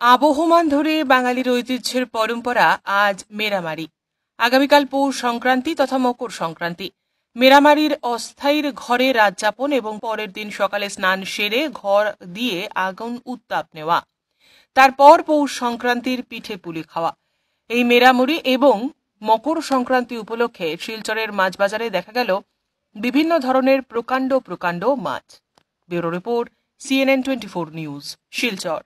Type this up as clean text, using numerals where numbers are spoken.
আবহমান ধরে বাঙালির ঐতিহ্যের পরম্পরা আজ মেরামারি। আগামীকাল পৌষ সংক্রান্তি তথা মকর সংক্রান্তি। মেরামারির অস্থায়ীর ঘরে রাত যাপন এবং পরের দিন সকালে স্নান সেরে ঘর দিয়ে আগুন উত্তাপ নেওয়া, তারপর পৌষ সংক্রান্তির পিঠে পুলি খাওয়া। এই মেরামরি এবং মকর সংক্রান্তি উপলক্ষে শিলচরের মাছ বাজারে দেখা গেল বিভিন্ন ধরনের প্রকাণ্ড প্রকাণ্ড মাছ। Bureau report, CNN24 news, Silchar.